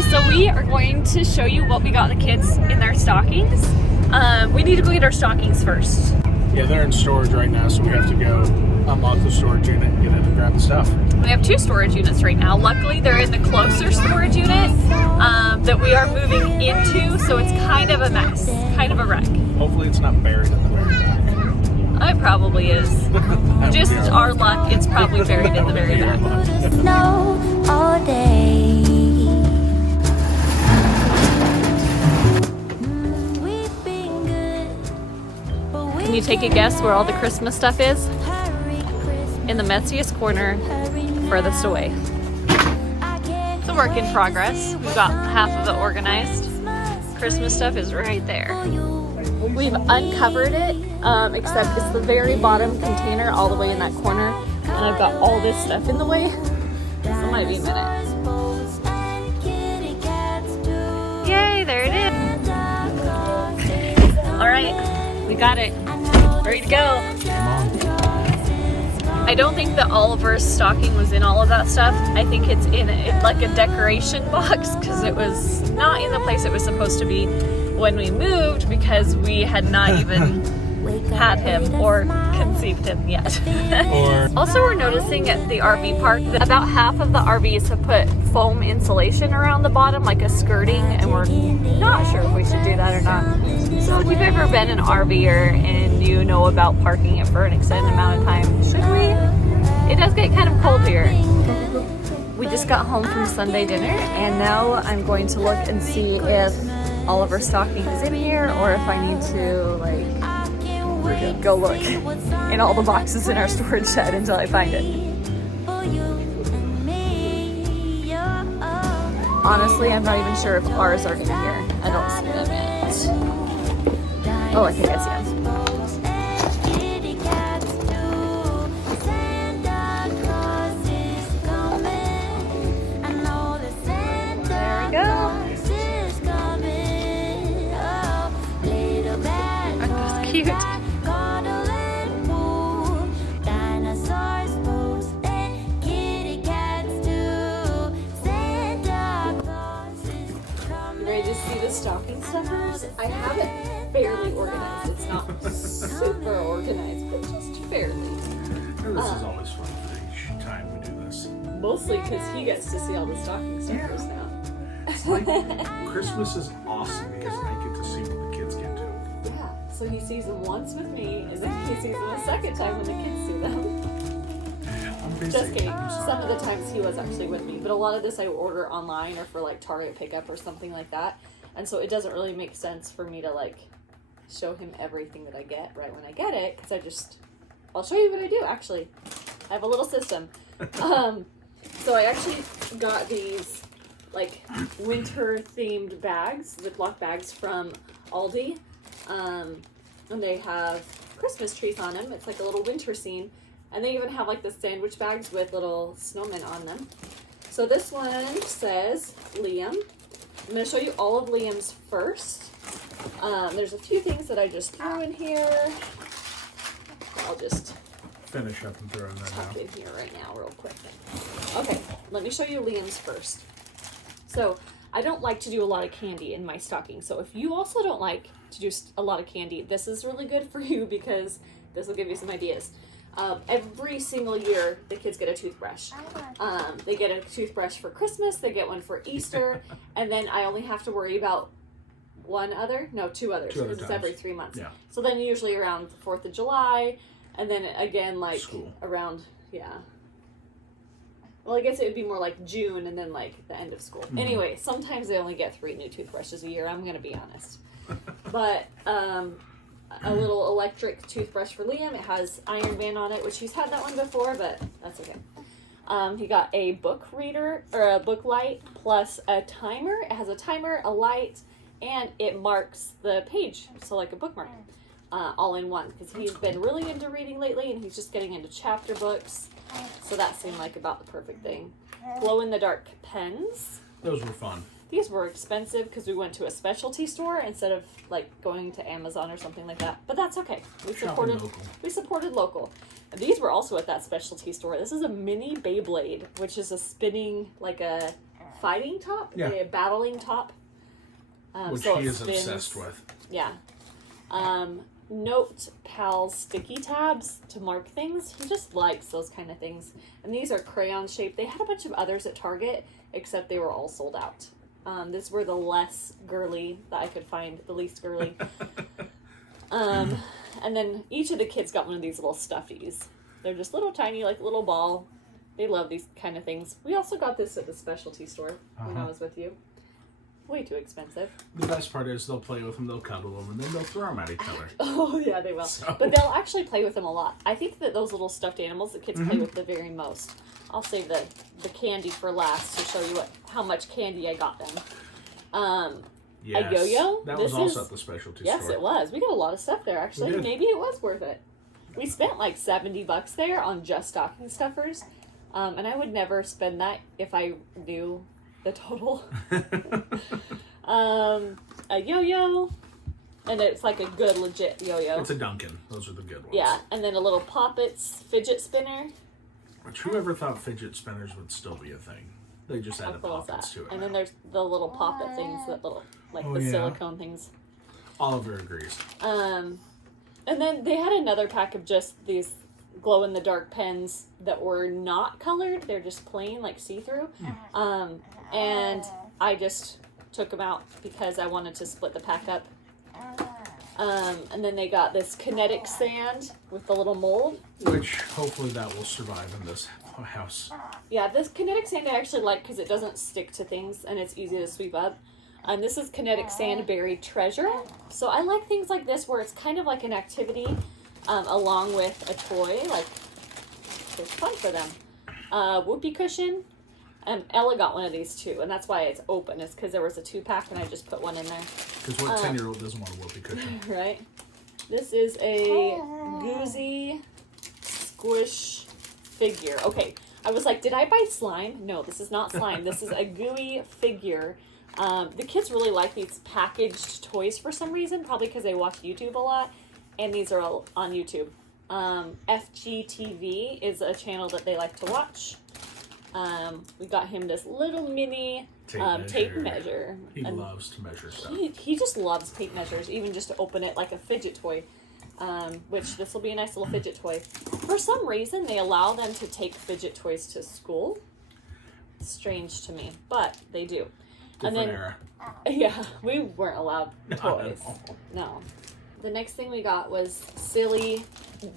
Okay, so we are going to show you what we got the kids in their stockings. We need to go get our stockings first. Yeah, they're in storage right now, so we have to go unlock the storage unit and get in and grab the stuff. We have 2 storage units right now. Luckily, they're in the closer storage unit that we are moving into, so it's kind of a mess, kind of a wreck. Hopefully it's not buried in the very back. It probably is. Just our luck, it's probably buried in the very back. Snow all day. We've been good. Can you take a guess where all the Christmas stuff is? In the messiest corner, furthest away. It's a work in progress. We've got half of it organized. Christmas stuff is right there. We've uncovered it, except it's the very bottom container all the way in that corner, and I've got all this stuff in the way, so it might be a minute. Yay, there it is. All right, we got it. Ready to go. I don't think that Oliver's stocking was in all of that stuff. I think it's in like a decoration box because it was not in the place it was supposed to be when we moved because we had not even had him or conceived him yet. Also, we're noticing at the RV park that about half of the RVs have put foam insulation around the bottom, like a skirting, and we're not sure if we should do that or not. So if you've ever been an RVer and you know about parking it for an extended amount of time, should we? It does get kind of cold here. We just got home from Sunday dinner, and now I'm going to look and see if Oliver's stocking is in here or if I need to like go look in all the boxes in our storage shed until I find it. Honestly, I'm not even sure if ours are in here. I don't see them yet. Oh, I think I see them. Cute. Ready to see the stocking stuffers? I have it fairly organized. It's not super organized, but just fairly. And this is always fun for each time we do this. Mostly because he gets to see all the stocking stuffers now. It's like Christmas is awesome because I get to see what the kids get to. So he sees them once with me, and then he sees them a second time when the kids see them. Just kidding. Some of the times he was actually with me, but a lot of this I order online or for like Target pickup or something like that. And so it doesn't really make sense for me to like show him everything that I get right when I get it, because I'll show you what I do actually. I have a little system. So I actually got these like winter themed bags, Ziploc bags from Aldi. And they have Christmas trees on them. It's like a little winter scene. And they even have like the sandwich bags with little snowmen on them. So this one says Liam. I'm going to show you all of Liam's first. There's a few things that I just threw in here. I'll just finish up and throw in that tuck now. in here right now real quick. Okay, let me show you Liam's first. So I don't like to do a lot of candy in my stocking. So if you also don't like to do a lot of candy, this is really good for you because this will give you some ideas. Every single year, the kids get a toothbrush. They get a toothbrush for Christmas, they get one for Easter, and then I only have to worry about two others, because it's every 3 months. Yeah. So then usually around the 4th of July, and then again like around, well, I guess it would be more like June and then like the end of school. Mm-hmm. Anyway, sometimes they only get 3 new toothbrushes a year, I'm going to be honest. But a little electric toothbrush for Liam. It has Iron Man on it, which he's had that one before, but that's okay. He got a book reader, or a book light, plus a timer. It has a timer, a light, and it marks the page, so like a bookmark, all in one. Because he's been really into reading lately, and he's just getting into chapter books, so that seemed like about the perfect thing. Glow-in-the-dark pens. Those were fun. These were expensive because we went to a specialty store instead of like going to Amazon or something like that. But that's okay. We supported local. And these were also at that specialty store. This is a mini Beyblade, which is a spinning like a fighting top, Yeah. a battling top. Which so he it is spins. obsessed with. Yeah. Note Pal sticky tabs to mark things. He just likes those kind of things. And these are crayon shaped. They had a bunch of others at Target, except they were all sold out. These were the less girly that I could find, the least girly. And then each of the kids got one of these little stuffies. They're just little tiny, like little ball. They love these kind of things. We also got this at the specialty store when I was with you. Way too expensive. The best part is they'll play with them, they'll cuddle them, and then they'll throw them at each other. Oh, yeah, they will. So. But they'll actually play with them a lot. I think that those little stuffed animals that kids play with the very most. I'll save the candy for last to show you how much candy I got them. Yes. A yo-yo? That This was also is- at the specialty Yes, store. it was. We got a lot of stuff there, actually. We did. Maybe it was worth it. We spent like $70 there on just stocking stuffers. And I would never spend that if I knew the total. A yo-yo. And it's like a good, legit yo-yo. It's a Duncan. Those are the good ones. Yeah, and then a little Poppets fidget spinner. Which whoever thought fidget spinners would still be a thing? They just How added cool is that? poppets to it. And then there's the little Poppet things, that little, like Oh, the yeah. silicone things. Oliver agrees. And then they had another pack of just these glow-in-the-dark pens that were not colored. They're just plain, like see-through. And I just took them out because I wanted to split the pack up. And then they got this Kinetic Sand with the little mold. Which, hopefully that will survive in this house. Yeah, this Kinetic Sand I actually like because it doesn't stick to things and it's easy to sweep up. And this is Kinetic Sand Buried Treasure. So I like things like this where it's kind of like an activity along with a toy. Like, it's fun for them. Whoopee cushion. Ella got one of these too, and that's why it's open. It's because there was a 2-pack and I just put one in there. Because what 10-year-old doesn't want a whoopee cushion? Right? This is a Goozy Squish figure. Okay, I was like, did I buy slime? No, this is not slime. This is a gooey figure. The kids really like these packaged toys for some reason, probably because they watch YouTube a lot, and these are all on YouTube. FGTV is a channel that they like to watch. We got him this little mini tape measure. He And loves to measure stuff. he just loves tape measures, even just to open it like a fidget toy. Which this will be a nice little fidget toy. For some reason, they allow them to take fidget toys to school. Strange to me, but they do. Different era. Yeah, we weren't allowed toys. No. No. The next thing we got was Silly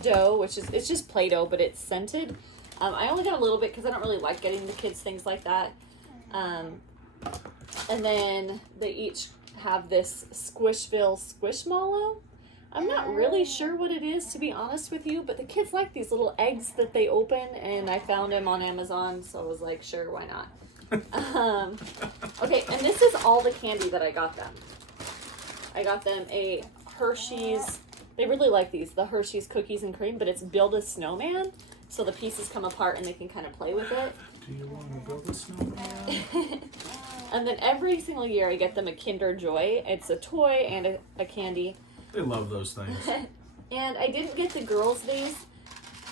Dough, which is, it's just Play-Doh, but it's scented. I only got a little bit because I don't really like getting the kids things like that. And then they each have this Squishville Squishmallow. I'm not really sure what it is, to be honest with you, but the kids like these little eggs that they open, and I found them on Amazon, so I was like, sure, why not? Okay, and this is all the candy that I got them. I got them a Hershey's, they really like these, the Hershey's Cookies and Cream, but it's Build a Snowman, so the pieces come apart and they can kind of play with it. Do you want to build a snowman? And then every single year I get them a Kinder Joy. It's a toy and a candy. They love those things. And I didn't get the girls these,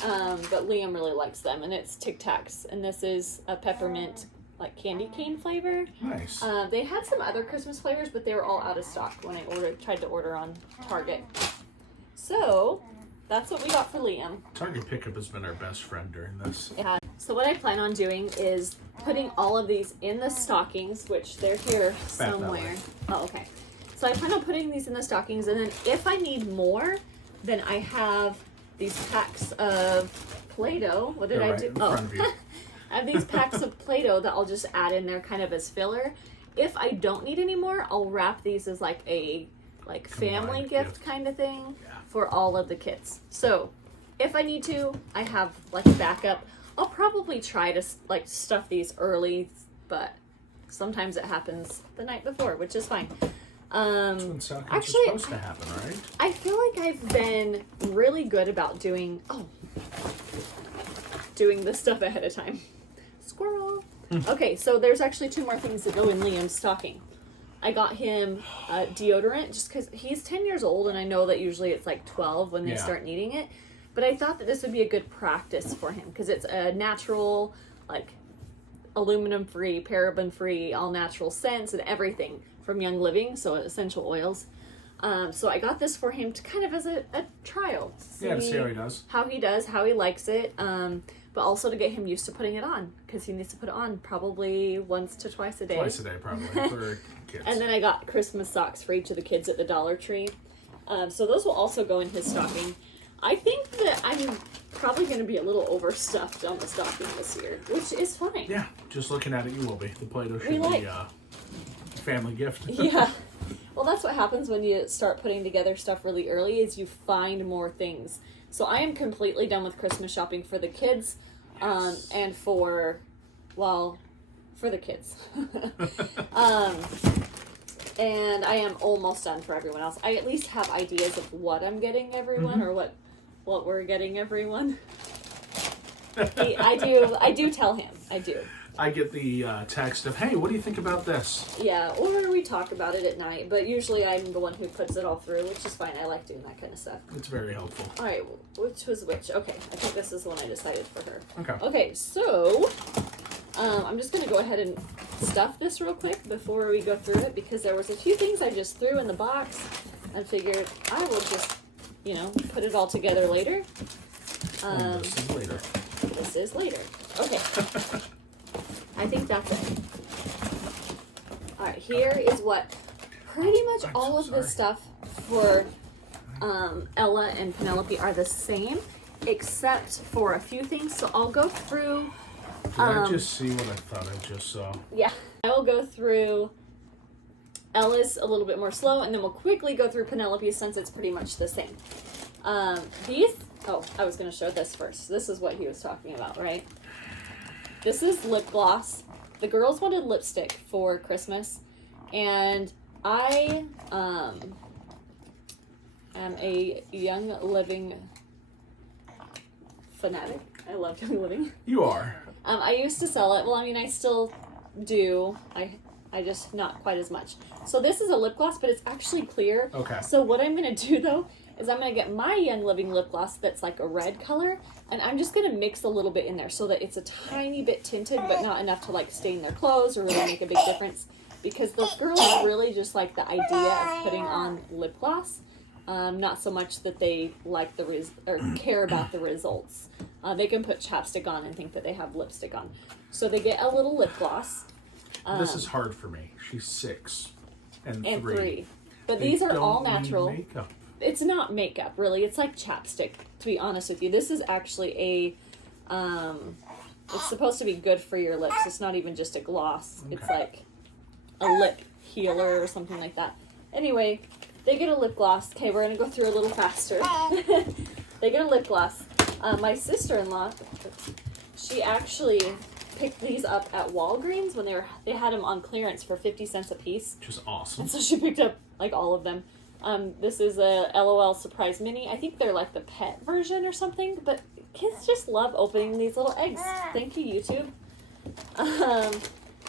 but Liam really likes them, and it's Tic Tacs. And this is a peppermint, like candy cane flavor. Nice. They had some other Christmas flavors, but they were all out of stock when I tried to order on Target. So that's what we got for Liam. Target pickup has been our best friend during this. Yeah. So what I plan on doing is putting all of these in the stockings, which they're here that somewhere. way. Oh, okay. So I plan on putting these in the stockings, and then if I need more, then I have these packs of Play-Doh. What did They're I right do? in front of you. I have these packs of Play-Doh that I'll just add in there kind of as filler. If I don't need any more, I'll wrap these as like a family Combined gift gift. kind of thing Yeah. for all of the kids. So if I need to, I have like a backup. I'll probably try to like stuff these early, but sometimes it happens the night before, which is fine. That's when stockings Actually, are supposed to happen, right? I feel like I've been really good about doing this stuff ahead of time. Squirrel. Okay, so there's actually 2 more things that go in Liam's stocking. I got him deodorant just because he's 10 years old, and I know that usually it's like 12 when they Yeah. start needing it. But I thought that this would be a good practice for him because it's a natural, like, aluminum free, paraben free, all natural scents and everything from Young Living, so essential oils. So I got this for him to kind of as a trial. To see how he does. How he likes it. But also to get him used to putting it on, because he needs to put it on probably once to twice a day. Twice a day, probably, for kids. And then I got Christmas socks for each of the kids at the Dollar Tree. So those will also go in his stocking. I think that I'm probably going to be a little overstuffed on the stocking this year, which is fine. Yeah, just looking at it, you will be. The Play-Doh should be a family gift. Yeah. Well, that's what happens when you start putting together stuff really early, is you find more things. So I am completely done with Christmas shopping for the kids, and for the kids. And I am almost done for everyone else. I at least have ideas of what I'm getting everyone, or what we're getting everyone. I do tell him. I do. I get the text of, hey, what do you think about this? Yeah, or we talk about it at night, but usually I'm the one who puts it all through, which is fine. I like doing that kind of stuff. It's very helpful. All right, which was which? Okay, I think this is the one I decided for her. Okay. Okay, so I'm just going to go ahead and stuff this real quick before we go through it, because there was a few things I just threw in the box and figured I will just, put it all together later. This is later. This is later. Okay. I think that's it. Alright, here is what pretty much all of this stuff for Ella and Penelope are the same, except for a few things. So I'll go through. Did I just see what I thought I just saw? Yeah. I will go through Ella's a little bit more slow, and then we'll quickly go through Penelope's since it's pretty much the same. I was going to show this first. This is what he was talking about, right? This is lip gloss. The girls wanted lipstick for Christmas, and I am a Young Living fanatic. I love Young Living. You are. I used to sell it. Well, I mean, I still do. I just not quite as much. So this is a lip gloss, but it's actually clear. Okay. So what I'm going to do, though, is I'm going to get my Young Living lip gloss that's like a red color, and I'm just going to mix a little bit in there so that it's a tiny bit tinted, but not enough to like stain their clothes or really make a big difference, because those girls really just like the idea of putting on lip gloss, not so much that they like or care about the results. They can put chapstick on and think that they have lipstick on. So they get a little lip gloss. This is hard for me. She's 6 and 3. But these are all natural. Makeup. It's not makeup, really. It's like chapstick, to be honest with you. This is actually it's supposed to be good for your lips. It's not even just a gloss. Okay. It's like a lip healer or something like that. Anyway, they get a lip gloss. Okay, we're going to go through a little faster. They get a lip gloss. My sister-in-law, she actually picked these up at Walgreens when they had them on clearance for 50 cents a piece. Which is awesome. And so she picked up like all of them. This is a LOL Surprise Mini. I think they're like the pet version or something, but kids just love opening these little eggs. Thank you, YouTube.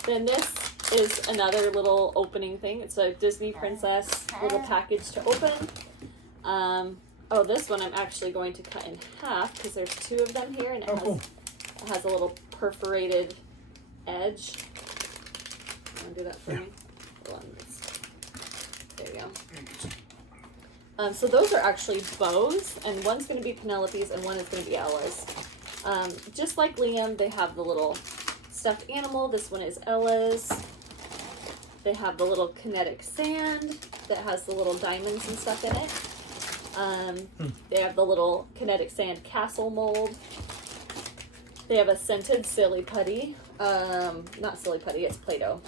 Then this is another little opening thing. It's a Disney Princess little package to open. This one I'm actually going to cut in half because there's 2 of them here, and it has a little perforated edge. You want to do that for me? Hold on. There you go. So those are actually bows, and one's going to be Penelope's and one is going to be Ella's. Just like Liam, they have the little stuffed animal. This one is Ella's. They have the little Kinetic Sand that has the little diamonds and stuff in it. They have the little Kinetic Sand castle mold. They have a scented Silly Putty. Not Silly Putty, it's Play-Doh.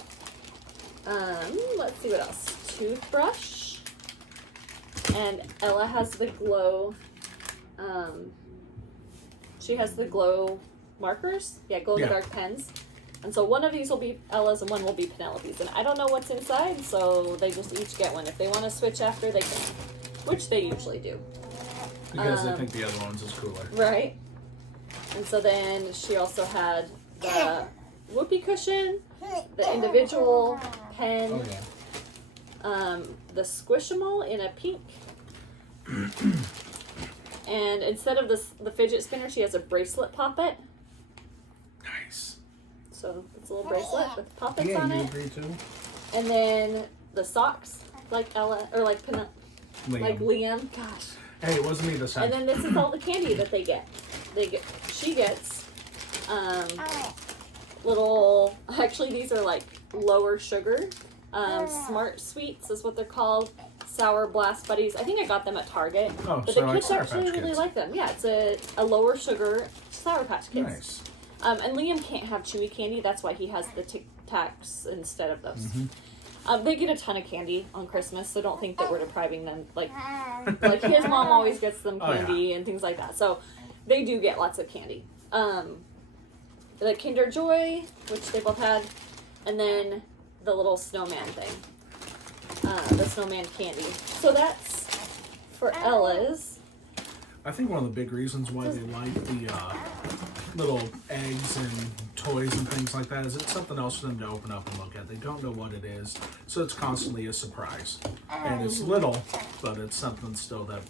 Let's see what else. Toothbrush. And Ella has the glow. She has the glow markers. Yeah, glow in the dark pens. And so one of these will be Ella's and one will be Penelope's. And I don't know what's inside, so they just each get one. If they want to switch after, they can. Which they usually do. Because they think the other one's is cooler. Right. And so then she also had the whoopee cushion, the individual pen, the Squishable in a pink. And instead of the fidget spinner, she has a bracelet poppet. Nice. So So it's a little bracelet with poppets Yeah, on you it. agree too? And then the socks, like Ella, or like like Liam. Gosh. Hey, it wasn't me this time. And then this is all the candy that they get. She gets little. Actually, these are like lower sugar. Smart Sweets is what they're called. Sour Blast Buddies. I think I got them at Target. Oh, but so the like kids Sour actually Patch really Kids. like them. Yeah, it's a lower sugar Sour Patch Kids. Nice. And Liam can't have chewy candy. That's why he has the Tic Tacs instead of those. Mm-hmm. They get a ton of candy on Christmas, so don't think that we're depriving them. Like his mom always gets them candy and things like that. So they do get lots of candy. The Kinder Joy, which they both had, and then the little snowman thing. The snowman candy. So that's for Ella's. I think one of the big reasons why they like the little eggs and toys and things like that is it's something else for them to open up and look at. They don't know what it is, so it's constantly a surprise. And it's little, but it's something still that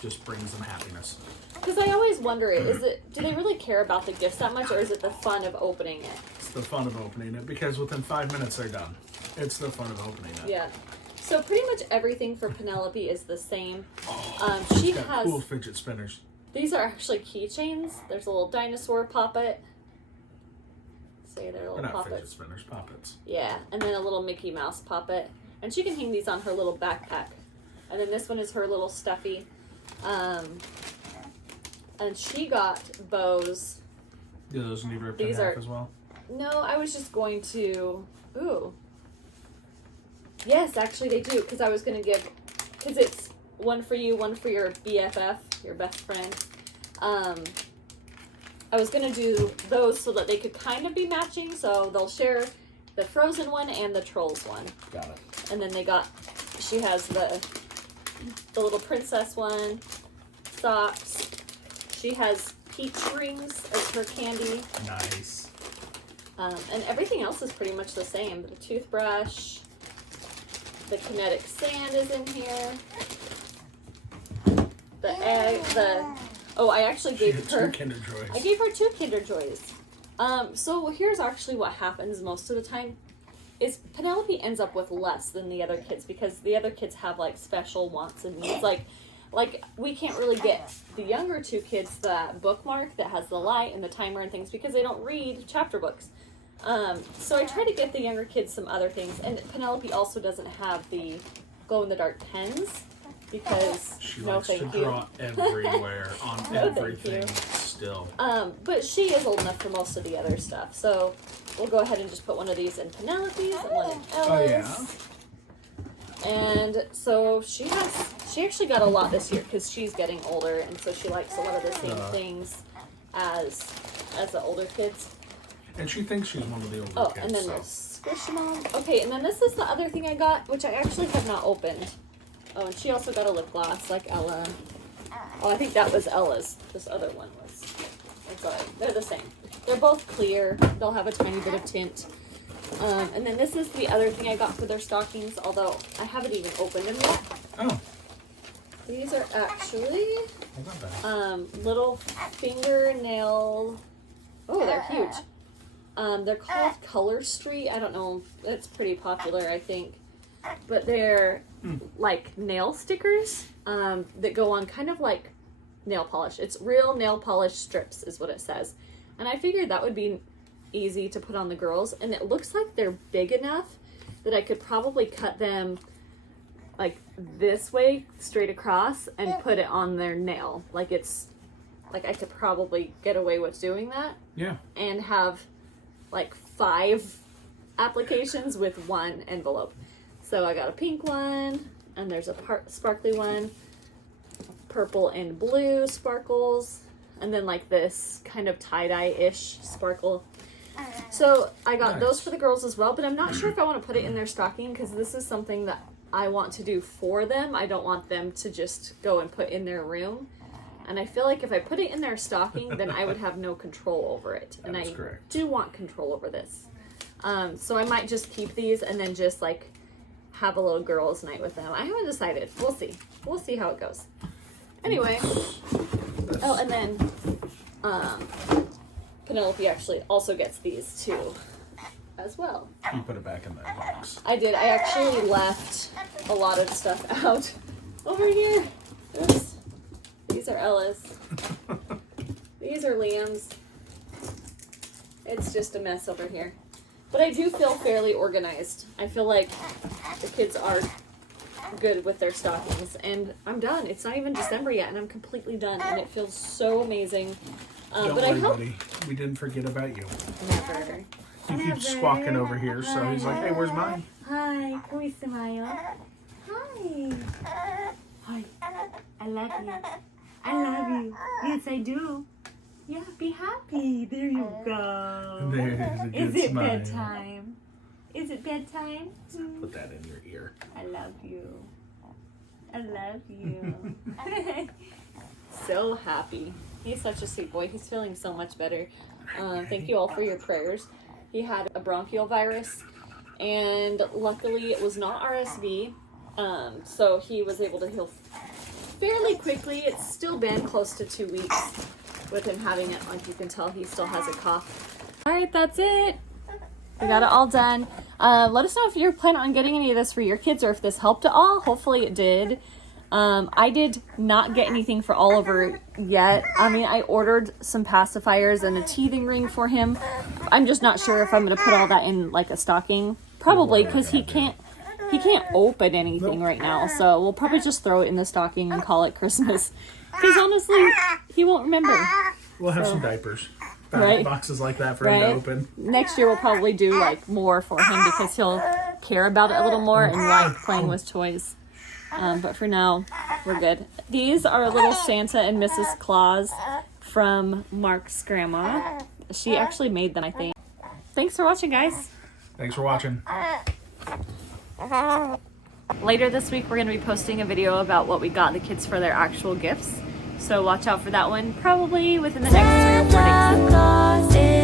just brings them happiness. Because I always wonder, do they really care about the gifts that much, or is it the fun of opening it? It's the fun of opening it, because within 5 minutes they're done. It's the fun of opening it. Yeah. So pretty much everything for Penelope is the same. She She's got has cool fidget spinners. these are actually keychains. There's a little dinosaur poppet. Say they're They're little not poppets. fidget spinners, poppets. Yeah, and then a little Mickey Mouse poppet. And she can hang these on her little backpack. And then this one is her little stuffy. And she got bows. Do those need ripped in These half are- as well? No, I was just going to. Ooh. Yes, actually they do, because I was going to give. Because it's one for you, one for your BFF, your best friend. I was going to do those so that they could kind of be matching, so they'll share the Frozen one and the Trolls one. Got it. And then she has the little princess one, socks. She has peach rings as her candy. Nice. And everything else is pretty much the same. The toothbrush, the Kinetic Sand is in here. The egg, I actually She gave had her. 2 Kinder Joys. I gave her 2 Kinder Joys. So here's actually what happens most of the time is Penelope ends up with less than the other kids because the other kids have like special wants and needs. Like we can't really get the younger 2 kids that bookmark that has the light and the timer and things because they don't read chapter books. So I try to get the younger kids some other things, and Penelope also doesn't have the glow-in-the-dark pens because She no likes to thank you. draw everywhere on No, thank everything you. still. But she is old enough for most of the other stuff, so we'll go ahead and just put one of these in Penelope's and one in Ella's. yeah? And so she actually got a lot this year because she's getting older, and so she likes a lot of the same things as the older kids. And she thinks she's one of the older Oh, kids. and then so. the Squishmallow. Okay, and then this is the other thing I got, which I actually have not opened. Oh, and she also got a lip gloss like Ella. Oh, I think that was Ella's. This other one was. It's alright. They're the same. They're both clear. They'll have a tiny bit of tint. And then this is the other thing I got for their stockings, although I haven't even opened them yet. Oh, These are actually not bad. little fingernail. Oh, they're huge. They're called Color Street. I don't know. It's pretty popular, I think. But they're like nail stickers that go on kind of like nail polish. It's real nail polish strips is what it says. And I figured that would be easy to put on the girls. And it looks like they're big enough that I could probably cut them like this way straight across and put it on their nail. Like I could probably get away with doing that Yeah. and have like 5 applications with 1 envelope. So I got a pink one, and there's a sparkly one, purple and blue sparkles, and then like this kind of tie-dye-ish sparkle. So I got those for the girls as well, but I'm not sure if I want to put it in their stocking because this is something that I want to do for them. I don't want them to just go and put in their room. And I feel like if I put it in their stocking, then I would have no control over it. And That's I correct. do want control over this. So I might just keep these and then just like have a little girls' night with them. I haven't decided. We'll see. We'll see how it goes. Anyway. Oh, and then Penelope actually also gets these too. as well. You put it back in that box. I did. I actually left a lot of stuff out over here. Oops. These are Ella's. These are Liam's. It's just a mess over here. But I do feel fairly organized. I feel like the kids are good with their stockings. And I'm done. It's not even December yet, and I'm completely done. And it feels so amazing. Don't but worry, I hope... buddy. We didn't forget about you. Never. You keep squawking over here, so he's like, hey, where's mine? Hi, can we smile? Hi. Hi. I love you. I love you. Yes, I do. Yeah, be happy. There you go. There's a good Is it smile. bedtime? Is it bedtime? Put that in your ear. I love you. I love you. So happy. He's such a sweet boy. He's feeling so much better. Thank you all for your prayers. He had a bronchial virus, and luckily it was not RSV, so he was able to heal fairly quickly. It's still been close to 2 weeks with him having it. Like you can tell, he still has a cough. All right, that's it. We got it all done. Let us know if you're planning on getting any of this for your kids, or if this helped at all. Hopefully it did. I did not get anything for Oliver yet. I mean, I ordered some pacifiers and a teething ring for him. I'm just not sure if I'm going to put all that in like a stocking. Probably, because he can't open anything right now. So we'll probably just throw it in the stocking and call it Christmas. Because honestly, he won't remember. We'll have some diapers. Right. Boxes like that for him to open. Next year we'll probably do like more for him, because he'll care about it a little more and like playing with toys. But for now, we're good. These are little Santa and Mrs. Claus from Mark's grandma. She actually made them, I think. Thanks for watching, guys. Thanks for watching. Later this week, we're going to be posting a video about what we got the kids for their actual gifts. So watch out for that one, probably within the next 3 or 4 days. Santa Claus is